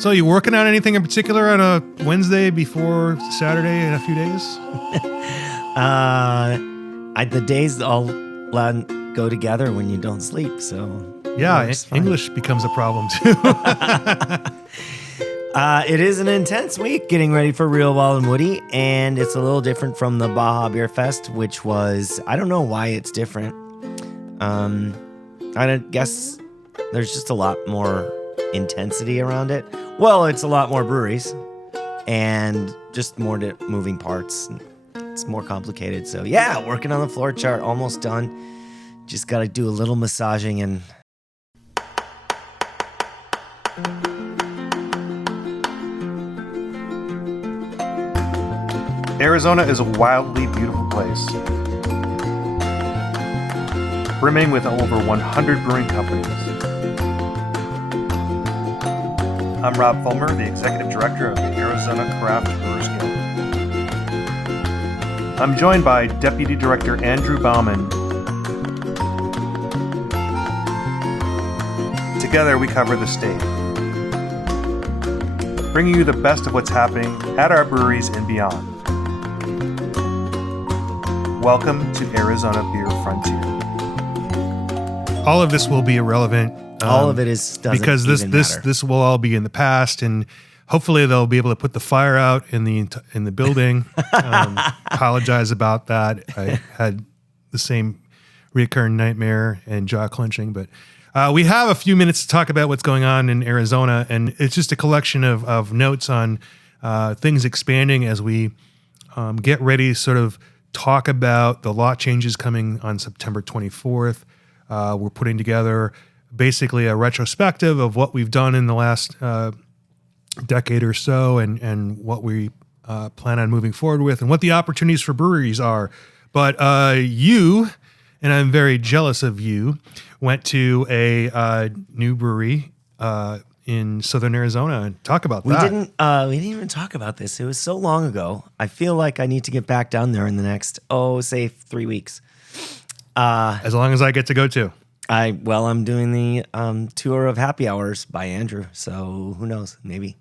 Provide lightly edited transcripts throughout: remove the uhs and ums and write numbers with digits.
So you working on anything in particular on a Wednesday before Saturday in a few days? The days all go together when you don't sleep. So yeah, English becomes a problem too. It is an intense week getting ready for Real Wild and Woody, and it's a little different from the Baja Beer Fest, which was, I don't know why it's different. I guess there's just a lot more intensity around it. Well, it's a lot more breweries and just more moving parts. It's more complicated. So yeah, working on the floor chart, almost done. Just got to do a little massaging and... Arizona is a wildly beautiful place, brimming with over 100 brewing companies. I'm Rob Fulmer, the Executive Director of the Arizona Craft Brewers Guild. I'm joined by Deputy Director Andrew Bauman. Together we cover the state, bringing you the best of what's happening at our breweries and beyond. Welcome to Arizona Beer Frontier. All of this will be irrelevant. All of it doesn't because this will all be in the past, and hopefully they'll be able to put the fire out in the building. Apologize about that. I had the same recurring nightmare and jaw clenching, but we have a few minutes to talk about what's going on in Arizona, and it's just a collection of notes on things expanding as we get ready to sort of talk about the law changes coming on September 24th. We're putting together basically a retrospective of what we've done in the last decade or so, and what we plan on moving forward with, and what the opportunities for breweries are. But you, and I'm very jealous of you, went to a new brewery in Southern Arizona. Talk about that. We didn't even talk about this. It was so long ago. I feel like I need to get back down there in the next, say 3 weeks. As long as I get to go too. I'm doing the tour of happy hours by Andrew, so who knows? Maybe.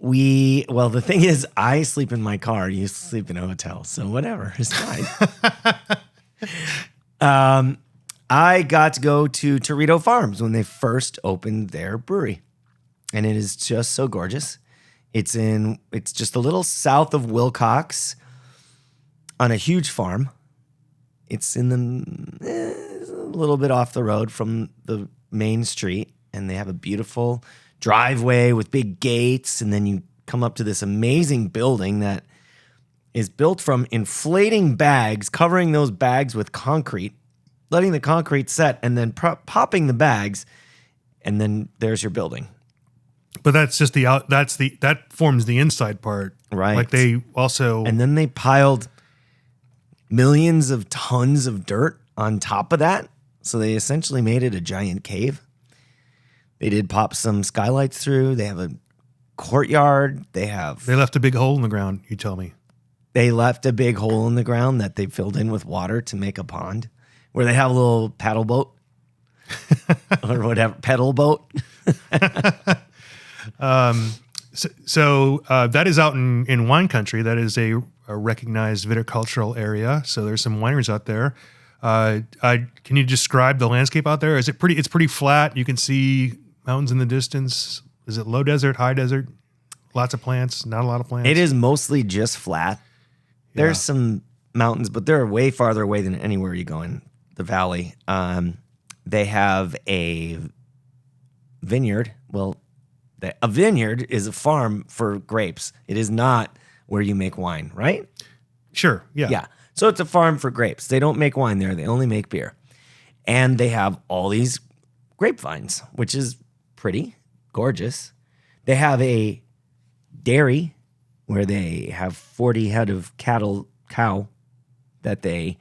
The thing is, I sleep in my car. You sleep in a hotel, so whatever, it's fine. I got to go to Tirrito Farms when they first opened their brewery, and it is just so gorgeous. It's just a little south of Willcox on a huge farm. It's in a little bit off the road from the main street, and they have a beautiful driveway with big gates, and then you come up to this amazing building that is built from inflating bags, covering those bags with concrete, letting the concrete set, and then popping the bags, and then there's your building. But that's just that forms the inside part, right? Like they also, and then they piled millions of tons of dirt on top of that. So they essentially made it a giant cave. They did pop some skylights through. They have a courtyard. They left a big hole in the ground, you tell me. They left a big hole in the ground that they filled in with water to make a pond, where they have a little paddle boat or whatever, pedal boat. So that is out in wine country. That is a recognized viticultural area. So there's some wineries out there. Can you describe the landscape out there? It's pretty flat. You can see mountains in the distance. Is it low desert, high desert? Lots of plants, not a lot of plants? It is mostly just flat. Yeah. There's some mountains, but they're way farther away than anywhere you go in the valley. They have a vineyard. Well, a vineyard is a farm for grapes. It is not where you make wine, right? Sure, yeah. Yeah. So it's a farm for grapes. They don't make wine there. They only make beer. And they have all these grapevines, which is pretty gorgeous. They have a dairy where they have 40 head of cow that they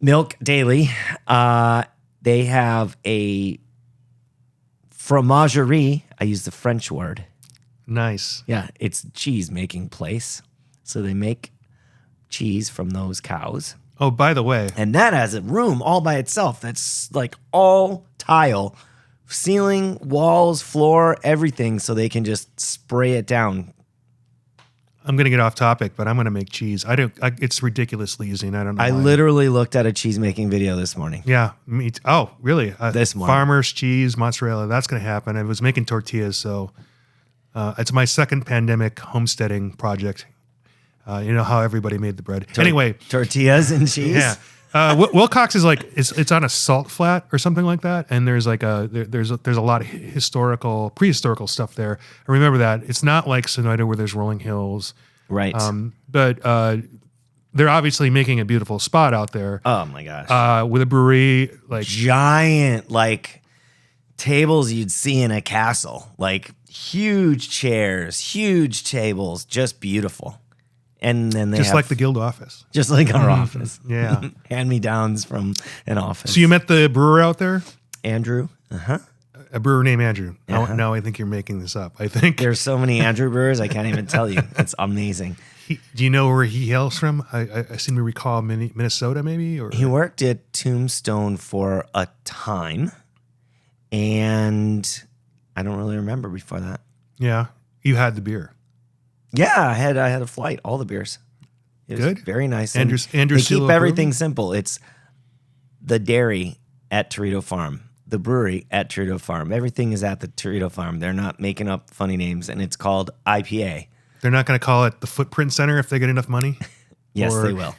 milk daily. They have a fromagerie. I use the French word. Nice. Yeah, it's a cheese making place. So they make cheese from those cows. Oh, by the way. And that has a room all by itself that's like all tile ceiling, walls, floor, everything, so they can just spray it down. I'm going to get off topic, but I'm going to make cheese. It's ridiculously easy, and I don't know I why. literally looked at a cheese making video this morning. Yeah. Oh, really? This morning. Farmer's cheese, mozzarella. That's going to happen. I was making tortillas, so it's my second pandemic homesteading project. You know how everybody made the bread. Anyway. Tortillas and cheese? Yeah. Willcox is like it's on a salt flat or something like that, and there's like there's a lot of prehistorical stuff there. I remember that it's not like Sonoyta where there's rolling hills, Right. But they're obviously making a beautiful spot out there. Oh my gosh. With a brewery like Giant like tables you'd see in a castle, like huge chairs, huge tables, just beautiful. And then they just have, like the guild office, just like our office. Yeah. Hand-me-downs from an office. So you met the brewer out there, Andrew? a brewer named Andrew. Uh-huh. No, I think you're making this up. I think. There's so many Andrew brewers, I can't even tell you. It's amazing. Do you know where he hails from? I seem to recall Minnesota, maybe. Or He worked at Tombstone for a time, and I don't really remember before that. Yeah, you had the beer. Yeah, I had a flight, all the beers. It was Good. very nice. Andrew they seal keep of everything approval? simple. It's the dairy at Tirrito Farm, the brewery at Tirrito Farm. Everything is at the Tirrito Farm. They're not making up funny names, and it's called IPA. They're not going to call it the Footprint Center if they get enough money? Yes, Or- they will.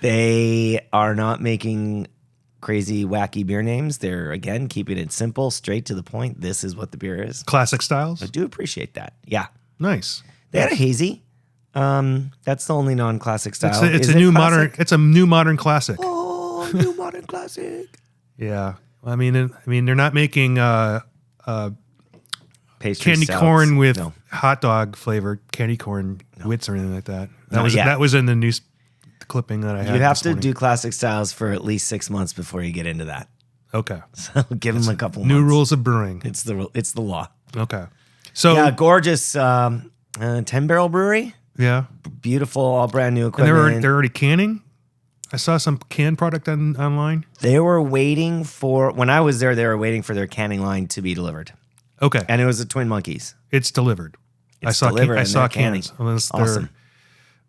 They are not making crazy, wacky beer names. They're, again, keeping it simple, straight to the point. This is what the beer is. Classic styles? I do appreciate that. Yeah. Nice. They had a hazy. That's the only non-classic style. It's Is a it new classic? modern classic. Oh, new modern classic. Yeah. I mean, they're not making Pastry candy stouts. corn with No. hot dog flavored candy corn wits or anything like that. Not yet. That was in the news clipping that I had. You have this to morning. do classic styles for at least 6 months before you get into that. Okay. So give them a couple New months. rules of brewing. It's the law. Okay. So Yeah, gorgeous 10-barrel brewery. yeah. Beautiful, all brand new And equipment. they're already canning. I saw some canned product online. They were waiting for, when I was there, they were waiting for their canning line to be delivered. Okay. And it was the Twin Monkeys. It's delivered. It's I saw delivered I and saw they're canning. cans. Unless Awesome.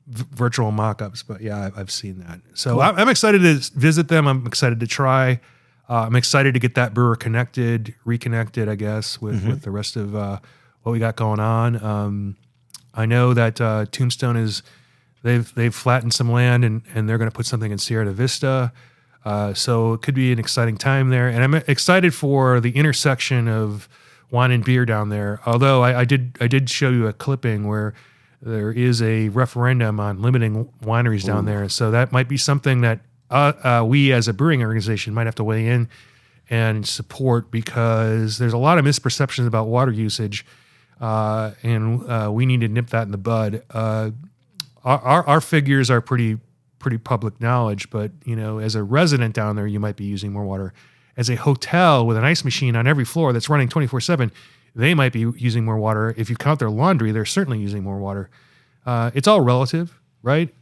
they're virtual mock-ups, but yeah, I've seen that. So I'm excited to visit them. I'm excited to try. I'm excited to get that brewer reconnected, I guess, with the rest of what we got going on. I know that Tombstone they've flattened some land and they're going to put something in Sierra Vista. So it could be an exciting time there. And I'm excited for the intersection of wine and beer down there. Although I did show you a clipping where there is a referendum on limiting wineries down there. So that might be something that we as a brewing organization might have to weigh in and support, because there's a lot of misperceptions about water usage. And we need to nip that in the bud. Our figures are pretty public knowledge, but as a resident down there, you might be using more water. As a hotel with an ice machine on every floor that's running 24/7, they might be using more water. If you count their laundry, they're certainly using more water. It's all relative, right?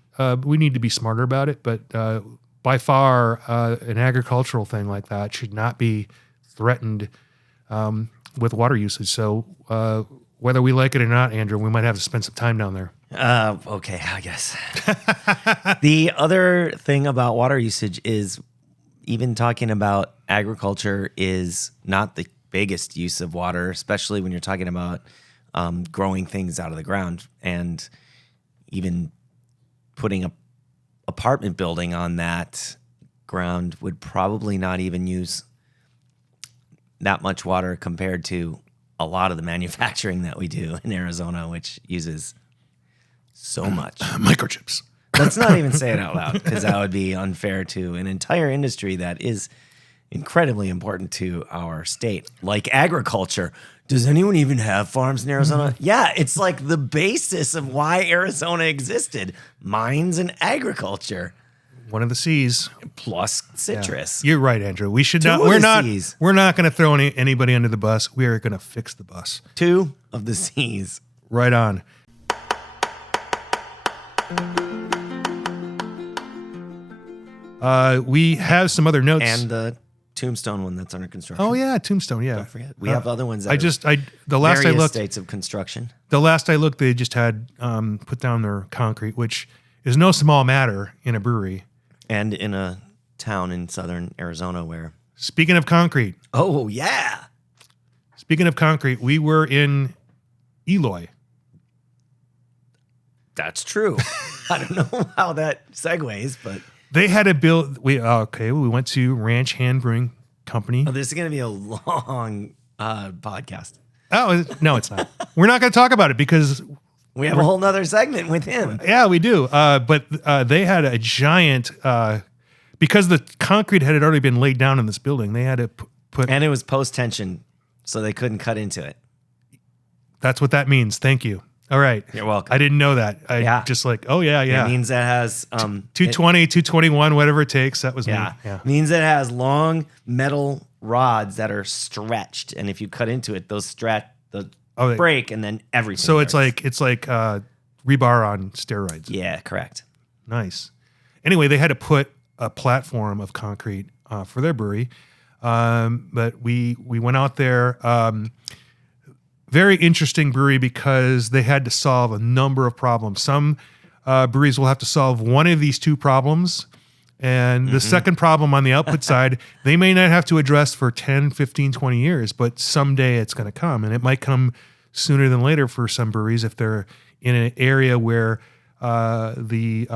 We need to be smarter about it, but by far, an agricultural thing like that should not be threatened with water usage. So whether we like it or not, Andrew, we might have to spend some time down there. Okay, I guess. The other thing about water usage is, even talking about agriculture is not the biggest use of water, especially when you're talking about growing things out of the ground, and even putting a apartment building on that ground would probably not even use that much water compared to a lot of the manufacturing that we do in Arizona, which uses so much. Microchips. Let's not even say it out loud, because that would be unfair to an entire industry that is incredibly important to our state, like agriculture. Does anyone even have farms in Arizona? Yeah, it's like the basis of why Arizona existed. Mines and agriculture, One of the C's. plus citrus. You're right, Andrew. We should Two not. of We're the not. C's. We're not going to throw anybody under the bus. We are going to fix the bus. 2 of the C's. Right on. We have some other notes. And the Tombstone one that's under construction. Oh yeah, Tombstone. Yeah, Don't forget. We have other ones that the last I various looked, states of construction. the last I looked, they just had put down their concrete, which is no small matter in a brewery. And in a town in southern Arizona where... Speaking of concrete. Oh, yeah. Speaking of concrete, we were in Eloy. That's true. I don't know how that segues, but... They had to build... We went to Ranch Hand Brewing Company. Oh, this is going to be a long podcast. Oh, no, it's not. We're not going to talk about it because... We have a whole nother segment with him. Yeah, we do. But they had a giant... because the concrete had already been laid down in this building, they had to put... And it was post-tension, so they couldn't cut into it. That's what that means. Thank you. All right. You're welcome. I didn't know that. Just like, oh, yeah. It means that has... 220, 221, whatever it takes. That was me. Yeah. Means it has long metal rods that are stretched, and if you cut into it, those break, and then everything. So hurts. it's like rebar on steroids. Yeah, correct. Nice. Anyway, they had to put a platform of concrete for their brewery, but we went out there. Very interesting brewery because they had to solve a number of problems. Some breweries will have to solve one of these two problems. And the second problem on the output side, they may not have to address for 10, 15, 20 years, but someday it's going to come. And it might come sooner than later for some breweries if they're in an area where the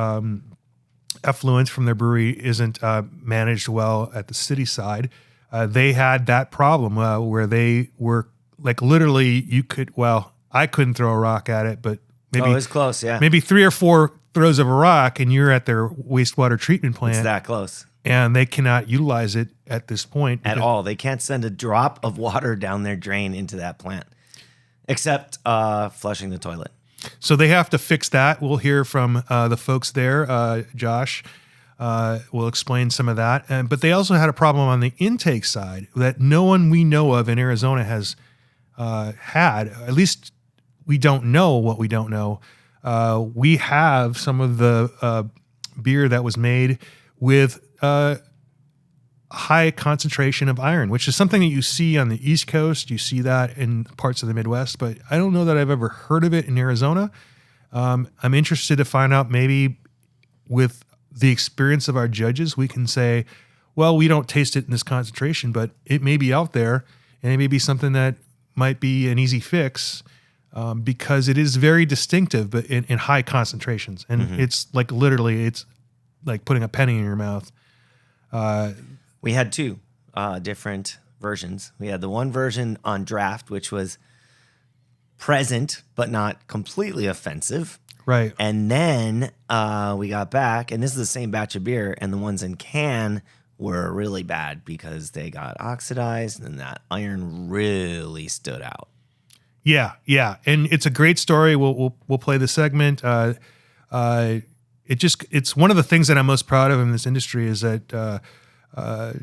effluent from their brewery isn't managed well at the city side. They had that problem where they were like literally I couldn't throw a rock at it, but maybe it was close, yeah. Maybe 3 or 4 throws of a rock and you're at their wastewater treatment plant. It's that close. And they cannot utilize it at this point. At all. They can't send a drop of water down their drain into that plant, except flushing the toilet. So they have to fix that. We'll hear from the folks there. Josh will explain some of that. But they also had a problem on the intake side that no one we know of in Arizona has had. At least we don't know what we don't know. We have some of the beer that was made with high concentration of iron, which is something that you see on the East Coast. You see that in parts of the Midwest, but I don't know that I've ever heard of it in Arizona. I'm interested to find out, maybe with the experience of our judges, we can say, well, we don't taste it in this concentration, but it may be out there and it may be something that might be an easy fix. Because it is very distinctive, but in high concentrations. And it's like literally, it's like putting a penny in your mouth. We had 2 different versions. We had the one version on draft, which was present, but not completely offensive. Right. And then we got back, and this is the same batch of beer, and the ones in can were really bad because they got oxidized and that iron really stood out. Yeah, and it's a great story. We'll play the segment. It's one of the things that I'm most proud of in this industry is that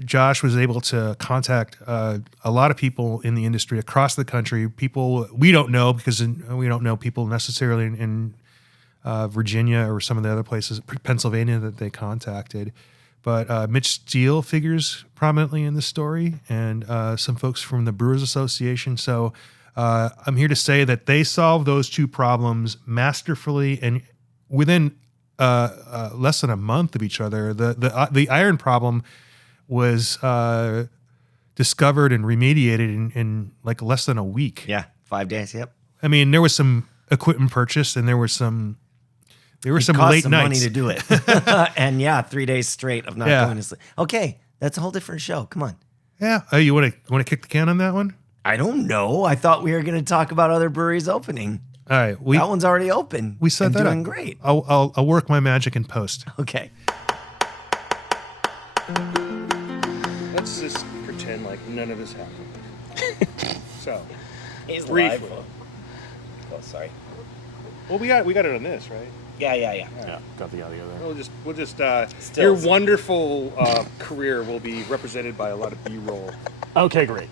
Josh was able to contact a lot of people in the industry across the country. People we don't know because we don't know people necessarily in Virginia or some of the other places, Pennsylvania, that they contacted. But Mitch Steele figures prominently in this story, and some folks from the Brewers Association. So. I'm here to say that they solved those 2 problems masterfully and within less than a month of each other. The iron problem was discovered and remediated in like less than a week. Yeah, 5 days. Yep. I mean, there was some equipment purchased and there were some late some nights. Money to do it, and 3 days straight of not going to sleep. Okay, that's a whole different show. Come on. Yeah. Oh, you want to kick the can on that one? I don't know. I thought we were going to talk about other breweries opening. All right, that one's already open. We set that doing up. Great. I'll work my magic in post. Okay. Let's just pretend like none of this happened. So, He's briefly. live. Oh, sorry. Well, we got it on this, right? Yeah. Yeah, got the audio there. We'll just your wonderful career will be represented by a lot of B-roll. Okay, great.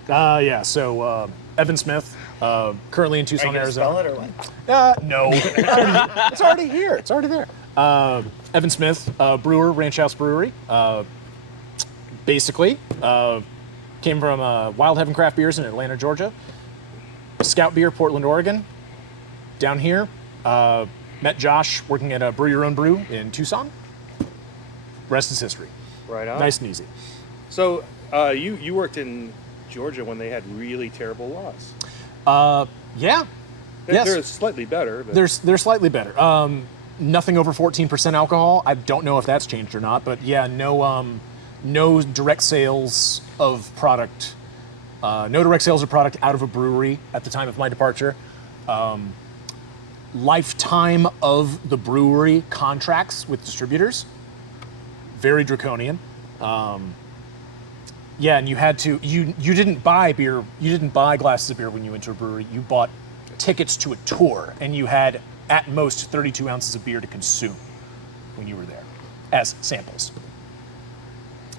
So Evan Smith, currently in Tucson, Arizona. Spell it or what? No. It's already here. It's already there. Evan Smith, brewer, Ranch House Brewery. Basically, Came from Wild Heaven Craft Beers in Atlanta, Georgia. Scout Beer, Portland, Oregon. Down here, met Josh working at a Brew Your Own Brew in Tucson. Rest is history. Right on. Nice and easy. So you worked in Georgia when they had really terrible laws. Yeah. Yes. They're slightly better. But They're slightly better. Nothing over 14% alcohol. I don't know if that's changed or not, but yeah, no direct sales of product. No direct sales of product out of a brewery at the time of my departure. Lifetime of the brewery contracts with distributors. Very draconian. Yeah, and you had to, you didn't buy beer, you didn't buy glasses of beer when you went to a brewery, you bought tickets to a tour, and you had at most 32 ounces of beer to consume when you were there, as samples.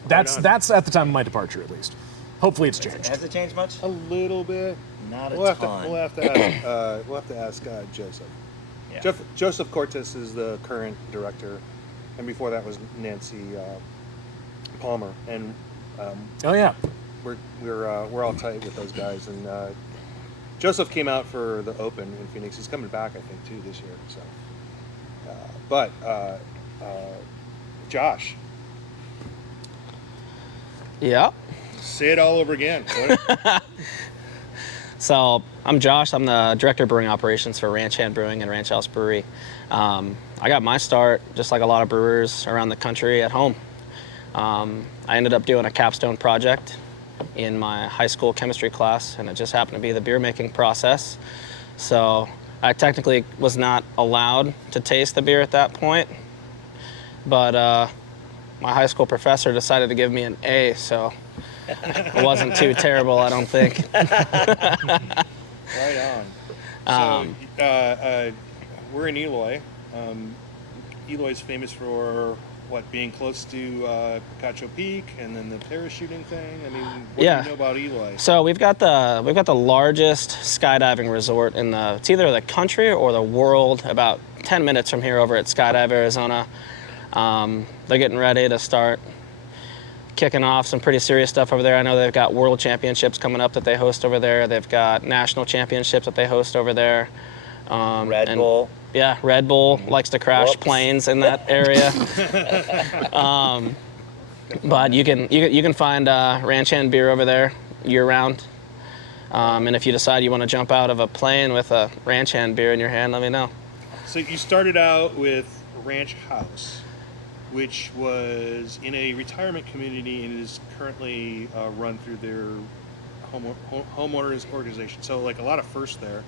That's at the time of my departure, at least. Hopefully it's changed. Has it changed much? a little bit. Not a We'll ton. have to ask. We'll have to ask Joseph. Yeah. Joseph Cortes is the current director, and before that was Nancy Palmer. And Oh yeah. we're all tight with those guys. And Joseph came out for the Open in Phoenix. He's coming back, I think, too, this year. So, but Josh, Yeah. say it all over again. So I'm Josh. I'm the director of brewing operations for Ranch Hand Brewing and Ranch House Brewery. I got my start, just like a lot of brewers around the country, at home. I ended up doing a capstone project in my high school chemistry class, and it just happened to be the beer making process. So I technically was not allowed to taste the beer at that point, but my high school professor decided to give me an A, so it wasn't too terrible, I don't think. Right on. So we're in Eloy. Eloy's famous for being close to Picacho Peak, and then the parachuting thing. I mean, what do you know about Eloy? So we've got the largest skydiving resort in it's either the country or the world. About 10 minutes from here, over at Skydive, Arizona. They're getting ready to start kicking off some pretty serious stuff over there. I know they've got world championships coming up that they host over there. They've got national championships that they host over there. Red Bull. Yeah, Red Bull likes to crash planes in that area. But you can find Ranch Hand beer over there year round. And if you decide you want to jump out of a plane with a Ranch Hand beer in your hand, let me know. So you started out with Ranch House, which was in a retirement community and is currently run through their homeowners organization. So like a lot of firsts there.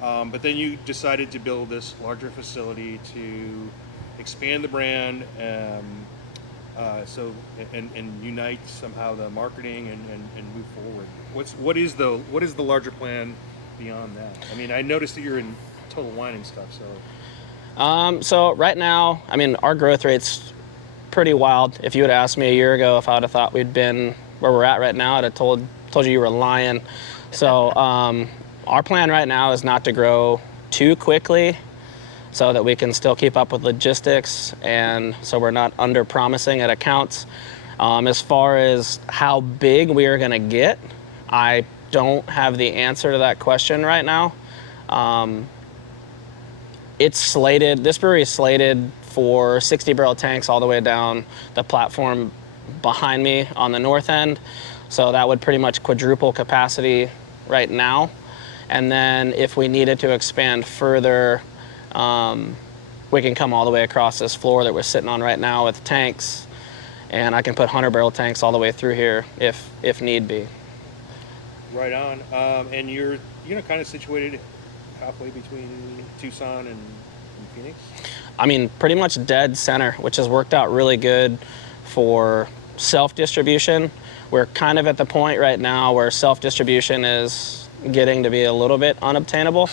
But then you decided to build this larger facility to expand the brand, and unite somehow the marketing and move forward. What is the larger plan beyond that? I mean, I noticed that you're in Total Wine and stuff. So right now, I mean, our growth rate's pretty wild. If you had asked me a year ago if I would have thought we'd been where we're at right now, I'd have told you were lying. So our plan right now is not to grow too quickly so that we can still keep up with logistics, and so we're not under promising at accounts. As far as how big we are gonna get, I don't have the answer to that question right now. This brewery is slated for 60 barrel tanks all the way down the platform behind me on the north end. So that would pretty much quadruple capacity right now. And then if we needed to expand further, we can come all the way across this floor that we're sitting on right now with tanks, and I can put 100 barrel tanks all the way through here if need be. Right on. And you're kind of situated halfway between Tucson and Phoenix? I mean, pretty much dead center, which has worked out really good for self-distribution. We're kind of at the point right now where self-distribution is getting to be a little bit unobtainable.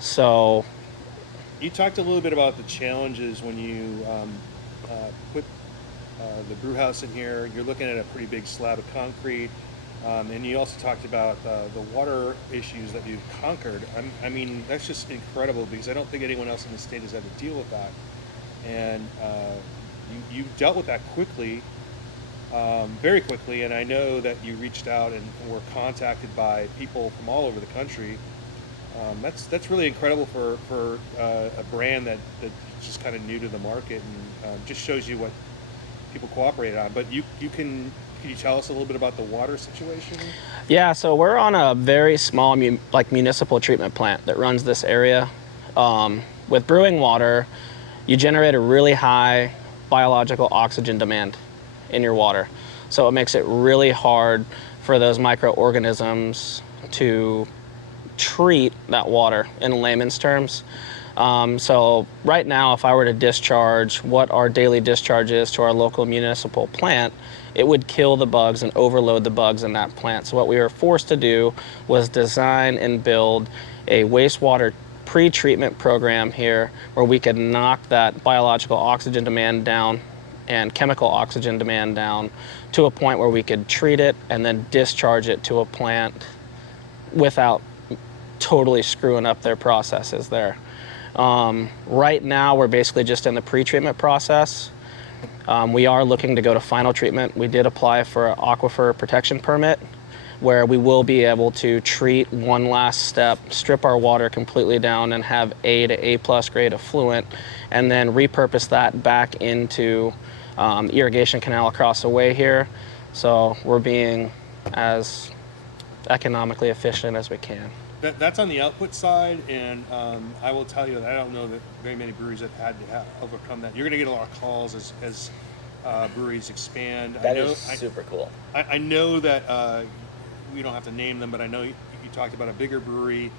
So you talked a little bit about the challenges when you put the brew house in here. You're looking at a pretty big slab of concrete, and you also talked about the water issues that you've conquered. I mean, that's just incredible, because I don't think anyone else in the state has had to deal with that. And you dealt with that quickly. very quickly. And I know that you reached out and were contacted by people from all over the country. That's really incredible for a brand that's just kind of new to the market, and just shows you what people cooperated on. But can you tell us a little bit about the water situation? Yeah, so we're on a very small municipal treatment plant that runs this area. With brewing water, you generate a really high biological oxygen demand in your water. So it makes it really hard for those microorganisms to treat that water in layman's terms. So right now, if I were to discharge what our daily discharge is to our local municipal plant, it would kill the bugs and overload the bugs in that plant. So what we were forced to do was design and build a wastewater pre-treatment program here where we could knock that biological oxygen demand down and chemical oxygen demand down to a point where we could treat it and then discharge it to a plant without totally screwing up their processes there. Right now, we're basically just in the pre-treatment process. We are looking to go to final treatment. We did apply for an aquifer protection permit, where we will be able to treat one last step, strip our water completely down and have A to A+ grade effluent, and then repurpose that back into the irrigation canal across the way here. So we're being as economically efficient as we can. That's on the output side, and I will tell you that I don't know that very many breweries have had to overcome that. You're going to get a lot of calls as breweries expand. That is super cool. I know that we don't have to name them, but I know you talked about a bigger brewery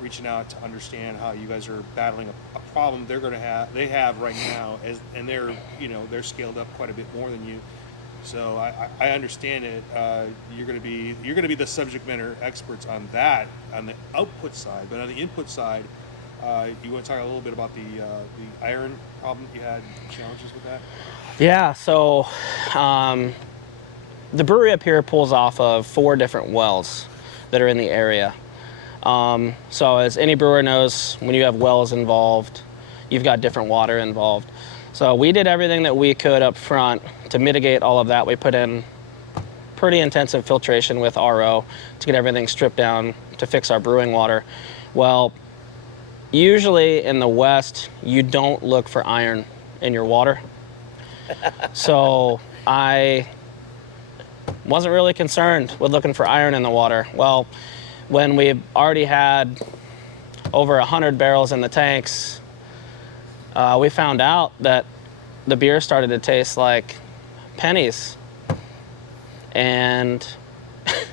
reaching out to understand how you guys are battling a problem they have right now, and they're scaled up quite a bit more than you. So I understand it. You're going to be the subject matter experts on that on the output side, but on the input side, you want to talk a little bit about the iron problem you had, challenges with that? Yeah. So the brewery up here pulls off of 4 different wells that are in the area. So as any brewer knows, when you have wells involved, you've got different water involved. So we did everything that we could up front to mitigate all of that. We put in pretty intensive filtration with RO to get everything stripped down to fix our brewing water. Well, usually in the West, you don't look for iron in your water. So I wasn't really concerned with looking for iron in the water. Well, when we already had over 100 barrels in the tanks, we found out that the beer started to taste like pennies. And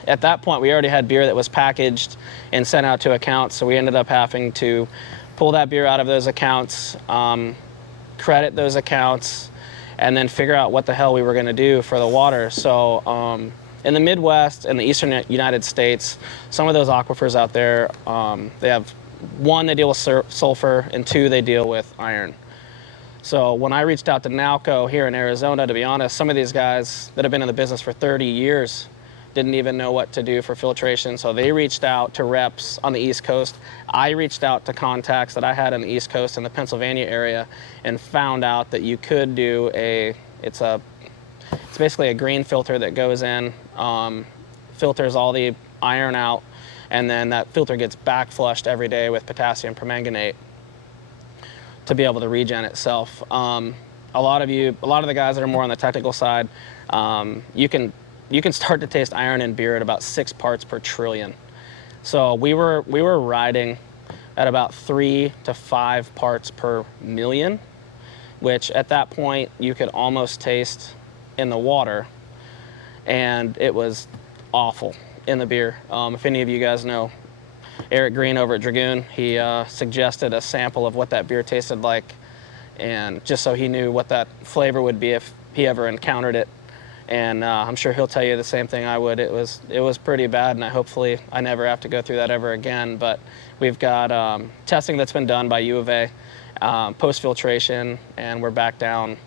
at that point, we already had beer that was packaged and sent out to accounts, so we ended up having to pull that beer out of those accounts, credit those accounts, and then figure out what the hell we were going to do for the water. So in the Midwest and the Eastern United States, some of those aquifers out there, they have 1, they deal with sulfur, and 2, they deal with iron. So when I reached out to Nalco here in Arizona, to be honest, some of these guys that have been in the business for 30 years didn't even know what to do for filtration. So they reached out to reps on the East Coast. I reached out to contacts that I had on the East Coast in the Pennsylvania area and found out that you could do it's basically a green filter that goes in, filters all the iron out, and then that filter gets back flushed every day with potassium permanganate to be able to regen itself. A lot of the guys that are more on the technical side, you can start to taste iron in beer at about 6 parts per trillion. So we were riding at about 3 to 5 parts per million, which at that point you could almost taste in the water, and it was awful in the beer. If any of you guys know Eric Green over at Dragoon, he suggested a sample of what that beer tasted like, and just so he knew what that flavor would be if he ever encountered it. And I'm sure he'll tell you the same thing I would. It was pretty bad, and hopefully I never have to go through that ever again. But we've got testing that's been done by U of A, post-filtration, and we're back down.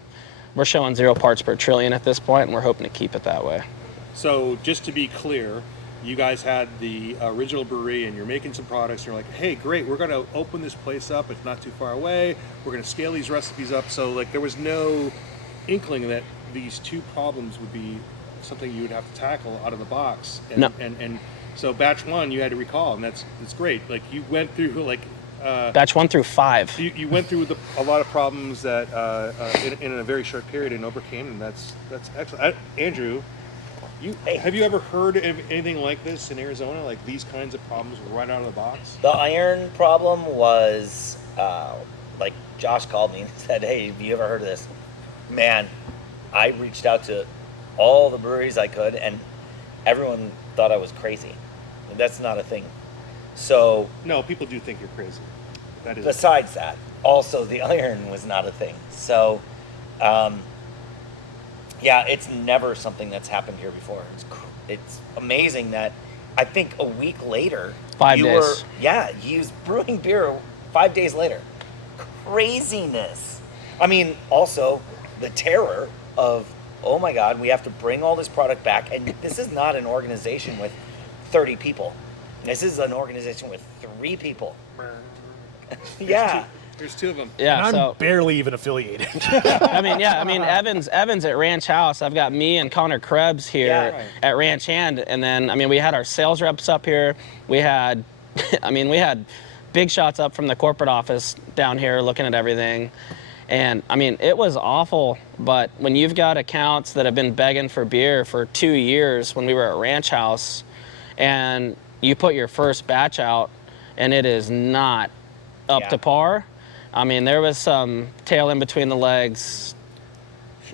We're showing 0 parts per trillion at this point, and we're hoping to keep it that way. So just to be clear, you guys had the original brewery and you're making some products. And you're like, hey, great, we're going to open this place up. It's not too far away. We're going to scale these recipes up. So like there was no inkling that these two problems would be something you would have to tackle out of the box. And, No. and so batch 1 you had to recall, and that's great. Like you went through like Batch 1 through 5. you went through a lot of problems that in a very short period and overcame, and that's excellent. Andrew, have you ever heard of anything like this in Arizona? Like these kinds of problems right out of the box? The iron problem was, like Josh called me and said, "Hey, have you ever heard of this?" Man, I reached out to all the breweries I could, and everyone thought I was crazy. That's not a thing. So No, people do think you're crazy. That is. besides that, also the iron was not a thing. So, yeah, it's never something that's happened here before. It's amazing that I think a week later, 5 you days. he was brewing beer 5 days later. Craziness. I mean, also the terror of, oh my God, we have to bring all this product back, and this is not an organization with 30 people. This is an organization with 3 people. Yeah. There's two of them. Yeah, And I'm so barely even affiliated. I mean, Evans at Ranch House. I've got me and Connor Krebs here Yeah. Right. at Ranch Hand, and then I mean we had our sales reps up here. We had, we had big shots up from the corporate office down here looking at everything, and I mean it was awful. But when you've got accounts that have been begging for beer for 2 years when we were at Ranch House, and you put your first batch out, and it is not up Yeah. to par. I mean, there was some tail in between the legs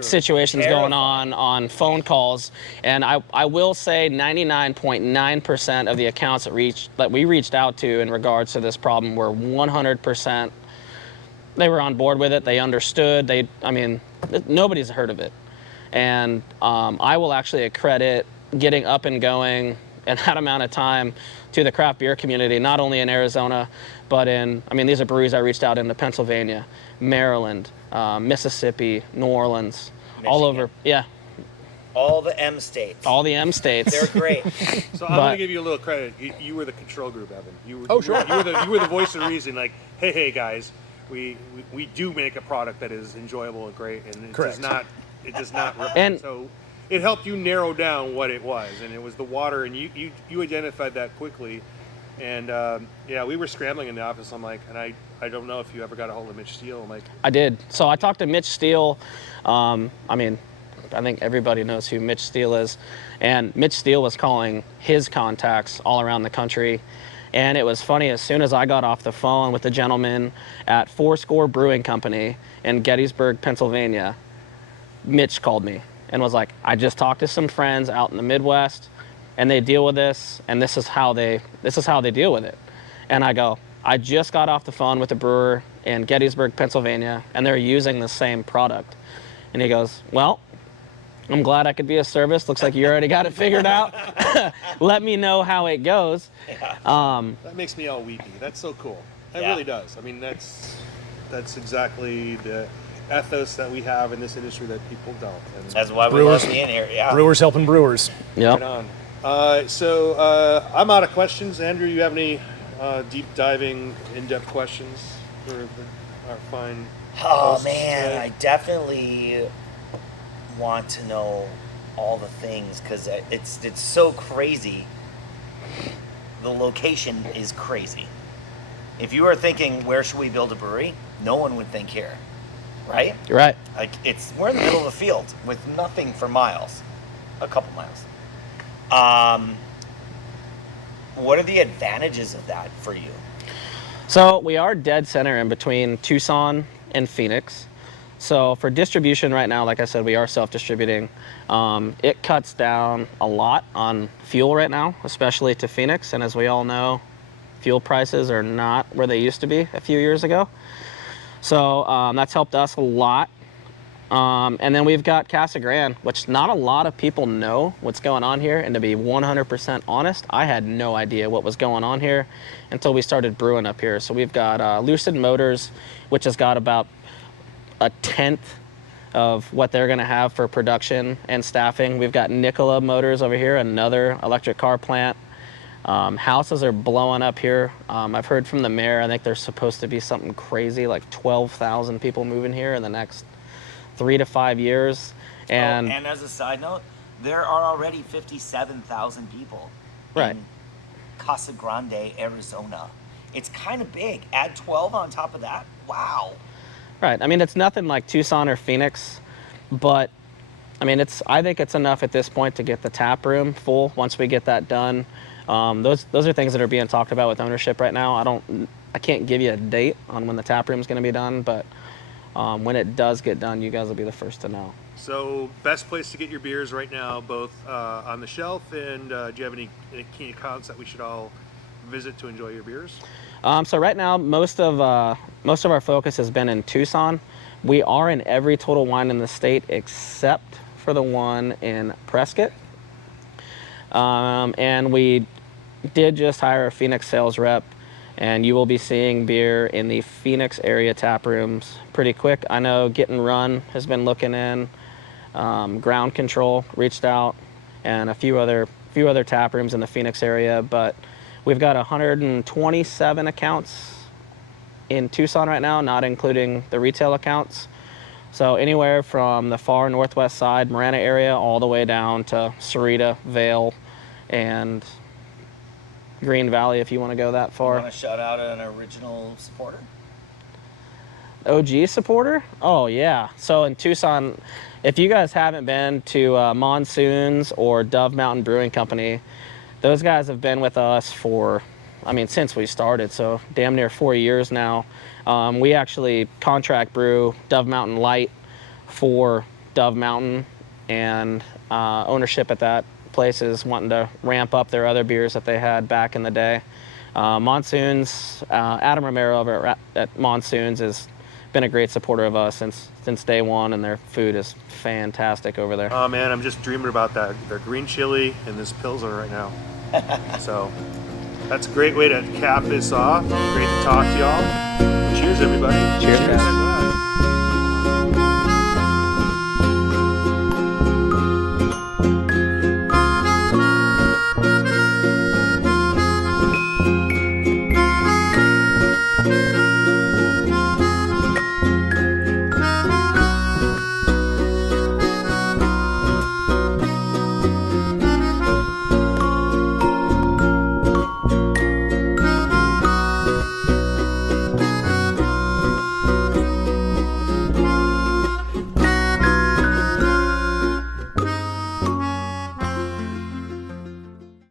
situations going on phone calls, and I will say 99.9% of the accounts that we reached out to in regards to this problem were 100%. They were on board with it. They understood. Nobody's heard of it, and I will actually accredit getting up and going in that amount of time to the craft beer community, not only in Arizona, but these are breweries I reached out into Pennsylvania, Maryland, Mississippi, New Orleans, all over. Yeah, All the M states. all the M states. They're great. So I'm going to give you a little credit. You were the control group, Evan. You were the voice of reason. Like, hey guys, we do make a product that is enjoyable and great, and it Correct. does not. And- so it helped you narrow down what it was, and it was the water, and you identified that quickly. And we were scrambling in the office. I'm like, and I don't know if you ever got a hold of Mitch Steele. I'm like, I did. So I talked to Mitch Steele. I think everybody knows who Mitch Steele is. And Mitch Steele was calling his contacts all around the country. And it was funny, as soon as I got off the phone with the gentleman at Fourscore Brewing Company in Gettysburg, Pennsylvania, Mitch called me and was like, I just talked to some friends out in the Midwest, and they deal with this, and this is how they deal with it. And I go, I just got off the phone with a brewer in Gettysburg, Pennsylvania, and they're using the same product. And he goes, well, I'm glad I could be of service. Looks like you already got it figured out. Let me know how it goes. that makes me all weepy. That's so cool. That Yeah. really does. I mean, that's exactly the ethos that we have in this industry that people don't. And That's why we Brewers. love being here. Yeah. Brewers helping brewers. Yep. right on. So I'm out of questions. Andrew, you have any deep diving, in-depth questions for our fine Oh hosts man, today? I definitely want to know all the things because it's so crazy. The location is crazy. If you are thinking where should we build a brewery, no one would think here, right? You're right. Like we're in the middle of the field with nothing for miles, a couple miles. What are the advantages of that for you? So we are dead center in between Tucson and Phoenix. So for distribution right now, like I said, we are self-distributing. It cuts down a lot on fuel right now, especially to Phoenix. And as we all know, fuel prices are not where they used to be a few years ago. So that's helped us a lot. And then we've got Casa Grande, which not a lot of people know what's going on here. And to be 100% honest, I had no idea what was going on here until we started brewing up here. So we've got Lucid Motors, which has got about a tenth of what they're going to have for production and staffing. We've got Nikola Motors over here, another electric car plant. Houses are blowing up here. I've heard from the mayor, I think there's supposed to be something crazy like 12,000 people moving here in the next 3 to 5 years. And and as a side note, there are already 57,000 people Right. in Casa Grande, Arizona. It's kind of big. Add 12 on top of that. Wow. right, I mean, it's nothing like Tucson or Phoenix, but I mean, I think it's enough at this point to get the tap room full once we get that done. Those are things that are being talked about with ownership right now. I can't give you a date on when the tap room is going to be done, but when it does get done, you guys will be the first to know. So, best place to get your beers right now, both on the shelf, and do you have any key accounts that we should all visit to enjoy your beers? So right now, most of our focus has been in Tucson. We are in every Total Wine in the state except for the one in Prescott. And we did just hire a Phoenix sales rep, and you will be seeing beer in the Phoenix area tap rooms pretty quick. I know Get and Run has been looking in, Ground Control reached out, and a few other tap rooms in the Phoenix area, but we've got 127 accounts in Tucson right now, not including the retail accounts. So anywhere from the far northwest side, Marana area, all the way down to Sarita, Vale, and Green Valley, if you want to go that You far. want to shout out an original supporter? OG supporter? Oh yeah. So in Tucson, if you guys haven't been to Monsoons or Dove Mountain Brewing Company, those guys have been with us for, I mean, since we started, so damn near 4 years now. We actually contract brew Dove Mountain Light for Dove Mountain, and ownership at that place is wanting to ramp up their other beers that they had back in the day. Monsoons, Adam Romero over at Monsoons has been a great supporter of us since day one, and their food is fantastic over there. Oh man, I'm just dreaming about that. Their green chili and this Pilsner right now. So that's a great way to cap this off. Great to talk to y'all. Cheers, everybody. Cheers, guys.